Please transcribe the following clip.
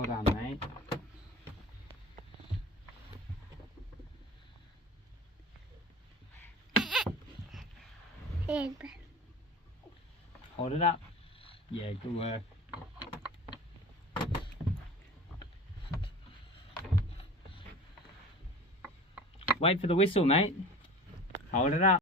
Hold on, mate. Hold it up. Yeah, good work. Wait for the whistle, mate. Hold it up.